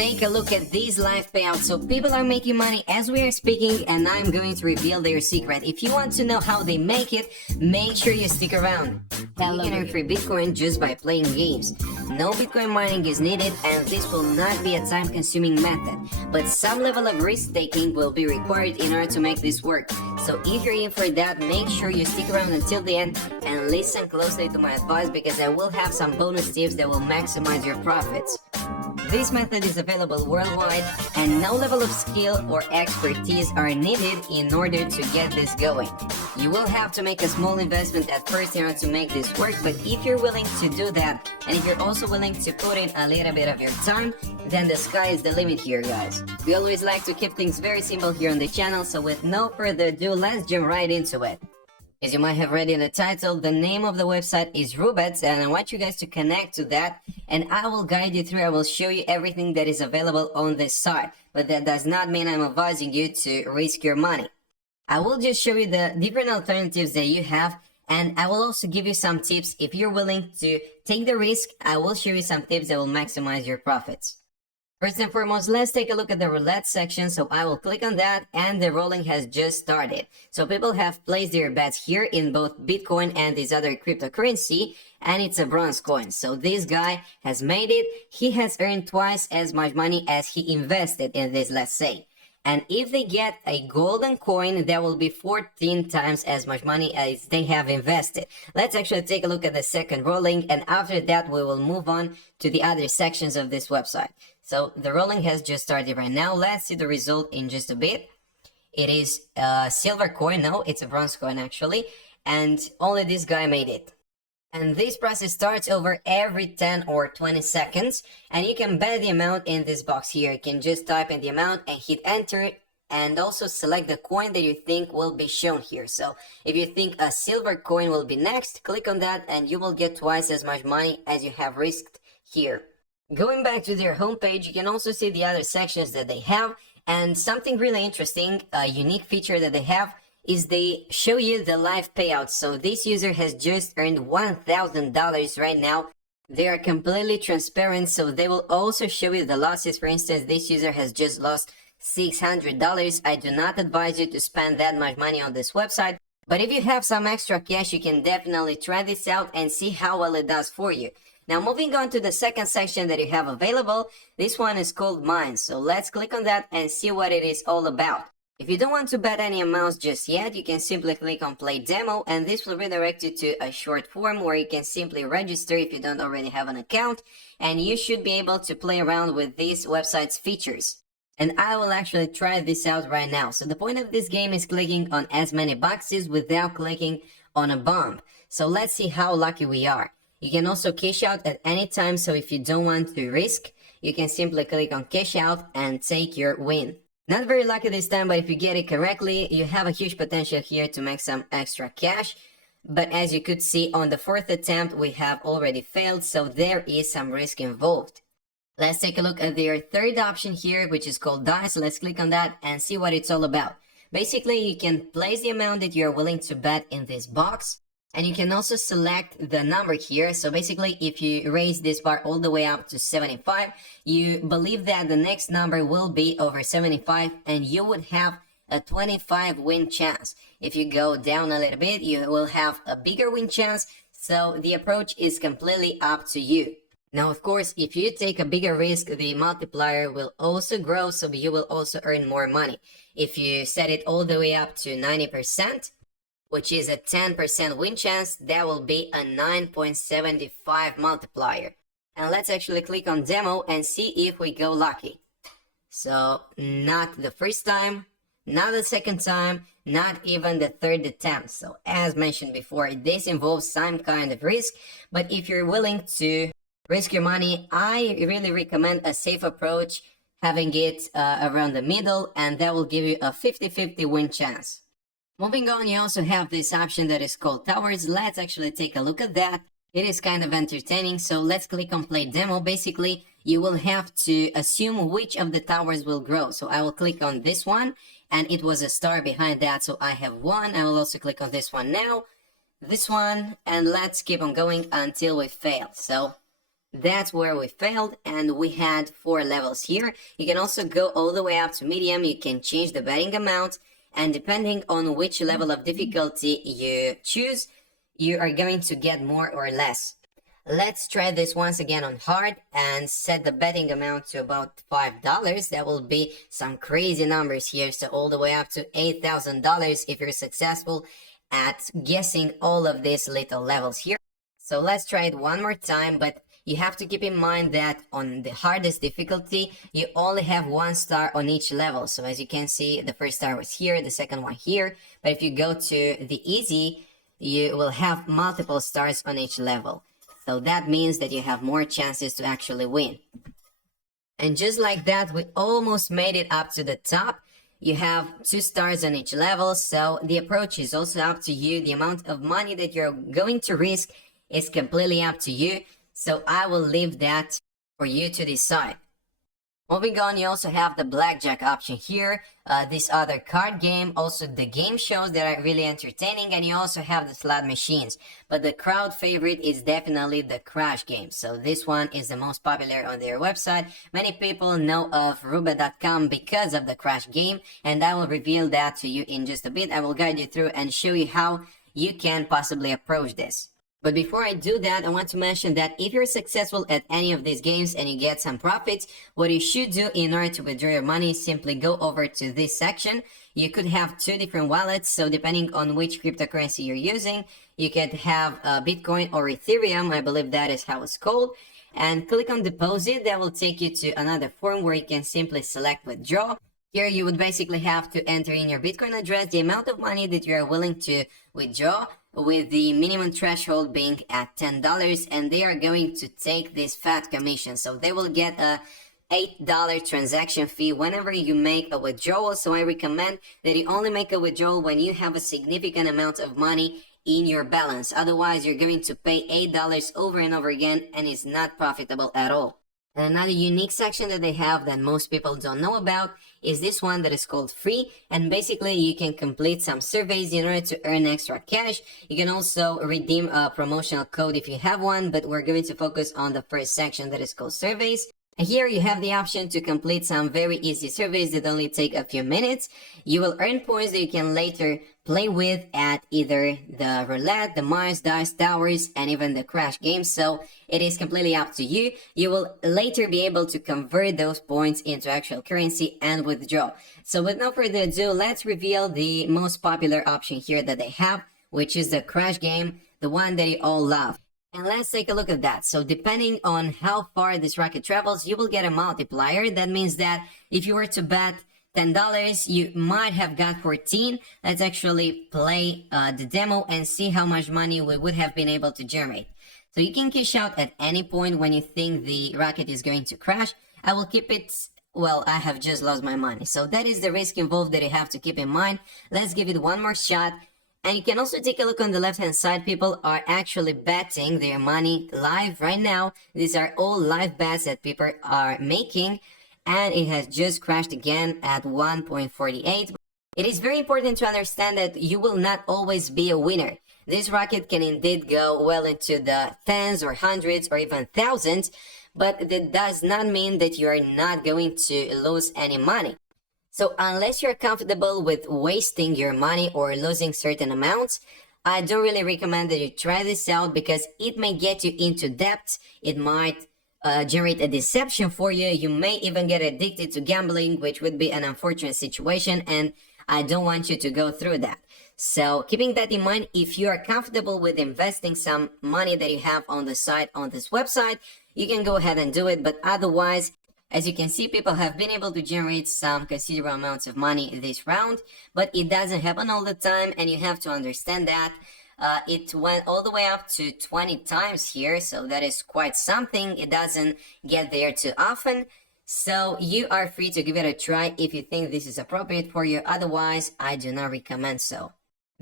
take a look at these live payouts. So people are making money as we are speaking, and I'm going to reveal their secret. If you want to know how they make it, make sure you stick around. You can earn free Bitcoin just by playing games. No Bitcoin mining is needed, and this will not be a time-consuming method, but some level of risk-taking will be required in order to make this work. So if you're in for that, make sure you stick around until the end and listen closely to my advice, because I will have some bonus tips that will maximize your profits. This method is available worldwide, and no level of skill or expertise are needed in order to get this going. You will have to make a small investment at first in order to make this work, but if you're willing to do that, and if you're also willing to put in a little bit of your time, then the sky is the limit here, guys. We always like to keep things very simple here on the channel, so with no further ado, let's jump right into it. As you might have read in the title, the name of the website is ROOBET, and I want you guys to connect to that, and I will guide you through. I will show you everything that is available on this site, but that does not mean I'm advising you to risk your money. I will just show you the different alternatives that you have, and I will also give you some tips. If you're willing to take the risk, I will show you some tips that will maximize your profits. First and foremost, let's take a look at the roulette section. So I will click on that, and the rolling has just started. So people have placed their bets here in both Bitcoin and this other cryptocurrency, and it's a bronze coin. So this guy has made it. He has earned twice as much money as he invested in this, let's say. And if they get a golden coin, that will be 14 times as much money as they have invested. Let's actually take a look at the second rolling, and after that we will move on to the other sections of this website. So the rolling has just started right now. Let's see the result in just a bit. It is a silver coin. No, it's a bronze coin actually, and only this guy made it. And this process starts over every 10 or 20 seconds, and you can bet the amount in this box here. You can just type in the amount and hit enter, and also select the coin that you think will be shown here. So if you think a silver coin will be next, click on that and you will get twice as much money as you have risked here. Going back to their homepage, you can also see the other sections that they have, and something really interesting, a unique feature that they have, is they show you the live payouts. So this user has just earned $1,000 right now. They are completely transparent, so they will also show you the losses. For instance, this user has just lost $600. I do not advise you to spend that much money on this website, but if you have some extra cash, you can definitely try this out and see how well it does for you. Now moving on to the second section that you have available, this one is called Mines. So let's click on that and see what it is all about. If you don't want to bet any amounts just yet, you can simply click on play demo, and this will redirect you to a short form where you can simply register if you don't already have an account, and you should be able to play around with this website's features. And I will actually try this out right now. So the point of this game is clicking on as many boxes without clicking on a bomb. So let's see how lucky we are. You can also cash out at any time, so if you don't want to risk, you can simply click on cash out and take your win. Not very lucky this time, but if you get it correctly, you have a huge potential here to make some extra cash. But as you could see, on the fourth attempt, we have already failed, so there is some risk involved. Let's take a look at their third option here, which is called dice. Let's click on that and see what it's all about. Basically, you can place the amount that you're willing to bet in this box, and you can also select the number here. So basically, if you raise this bar all the way up to 75, you believe that the next number will be over 75, and you would have a 25 win chance. If you go down a little bit, you will have a bigger win chance. So the approach is completely up to you. Now, of course, if you take a bigger risk, the multiplier will also grow, so you will also earn more money. If you set it all the way up to 90%, which is a 10% win chance, that will be a 9.75 multiplier. And let's actually click on demo and see if we go lucky. So not the first time, not the second time, not even the third attempt. So as mentioned before, this involves some kind of risk, but if you're willing to risk your money, I really recommend a safe approach, having it around the middle, and that will give you a 50-50 win chance. Moving on, you also have this option that is called Towers. Let's actually take a look at that. It is kind of entertaining, so let's click on play demo. Basically, you will have to assume which of the towers will grow. So I will click on this one, and it was a star behind that, so I have one. I will also click on this one now, this one, and let's keep on going until we fail. So That's where we failed, and we had 4 levels here. You can also go all the way up to medium. You can change the betting amount, and depending on which level of difficulty you choose, you are going to get more or less. Let's try this once again on hard and set the betting amount to about $5. That will be some crazy numbers here, so all the way up to $8,000 if you're successful at guessing all of these little levels here. So let's try it one more time, but you have to keep in mind that on the hardest difficulty, you only have 1 star on each level. So as you can see, the first star was here, the second one here. But if you go to the easy, you will have multiple stars on each level. So that means that you have more chances to actually win. And just like that, we almost made it up to the top. You have 2 stars on each level, so the approach is also up to you. The amount of money that you're going to risk is completely up to you. So I will leave that for you to decide. Moving on, you also have the Blackjack option here, this other card game, also the game shows that are really entertaining, and you also have the slot machines. But the crowd favorite is definitely the crash game. So this one is the most popular on their website. Many people know of ROOBET.com because of the crash game, and I will reveal that to you in just a bit. I will guide you through and show you how you can possibly approach this. But before I do that, I want to mention that if you're successful at any of these games and you get some profits, what you should do in order to withdraw your money is simply go over to this section. You could have 2 different wallets, so depending on which cryptocurrency you're using, you could have Bitcoin or Ethereum, I believe that is how it's called. And click on deposit, that will take you to another form where you can simply select withdraw. Here you would basically have to enter in your Bitcoin address, the amount of money that you are willing to withdraw, with the minimum threshold being at $10, and they are going to take this fat commission. So they will get a $8 transaction fee whenever you make a withdrawal. So I recommend that you only make a withdrawal when you have a significant amount of money in your balance. Otherwise, you're going to pay $8 over and over again, and it's not profitable at all. And another unique section that they have that most people don't know about is this one that is called free, and basically you can complete some surveys in order to earn extra cash. You can also redeem a promotional code if you have one, but we're going to focus on the first section that is called surveys. And here you have the option to complete some very easy surveys that only take a few minutes. You will earn points that you can later play with at either the roulette, the Mars, dice, towers, and even the crash game. So it is completely up to you. You will later be able to convert those points into actual currency and withdraw. So with no further ado, let's reveal the most popular option here that they have, which is the crash game, the one that you all love. And let's take a look at that. So depending on how far this rocket travels, you will get a multiplier. That means that if you were to bet $10, you might have got 14. Let's actually play the demo and see how much money we would have been able to generate. So you can cash out at any point when you think the rocket is going to crash. I will keep it, well, I have just lost my money. So that is the risk involved that you have to keep in mind. Let's give it one more shot. And you can also take a look on the left-hand side. People are actually betting their money live right now. These are all live bets that people are making. And it has just crashed again at 1.48. It is very important to understand that you will not always be a winner. This rocket can indeed go well into the tens or hundreds or even thousands, but that does not mean that you are not going to lose any money. So unless you're comfortable with wasting your money or losing certain amounts, I don't really recommend that you try this out because it may get you into debt. It might generate a deception for you. You may even get addicted to gambling, which would be an unfortunate situation, and I don't want you to go through that. So keeping that in mind, if you are comfortable with investing some money that you have on the side on this website, you can go ahead and do it. But otherwise, as you can see, people have been able to generate some considerable amounts of money this round, but it doesn't happen all the time, and you have to understand that. It went all the way up to 20 times here, so that is quite something. It doesn't get there too often, so you are free to give it a try if you think this is appropriate for you. Otherwise, I do not recommend so.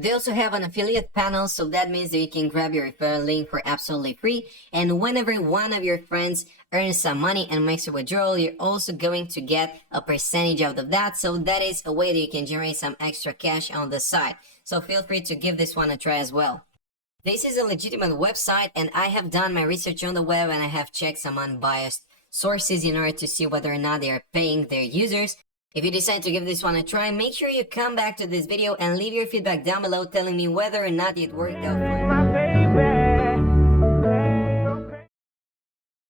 They also have an affiliate panel, so that means that you can grab your referral link for absolutely free. And whenever one of your friends earns some money and makes a withdrawal, you're also going to get a percentage out of that. So that is a way that you can generate some extra cash on the side. So feel free to give this one a try as well. This is a legitimate website, and I have done my research on the web, and I have checked some unbiased sources in order to see whether or not they are paying their users. If you decide to give this one a try, make sure you come back to this video and leave your feedback down below telling me whether or not it worked out for you.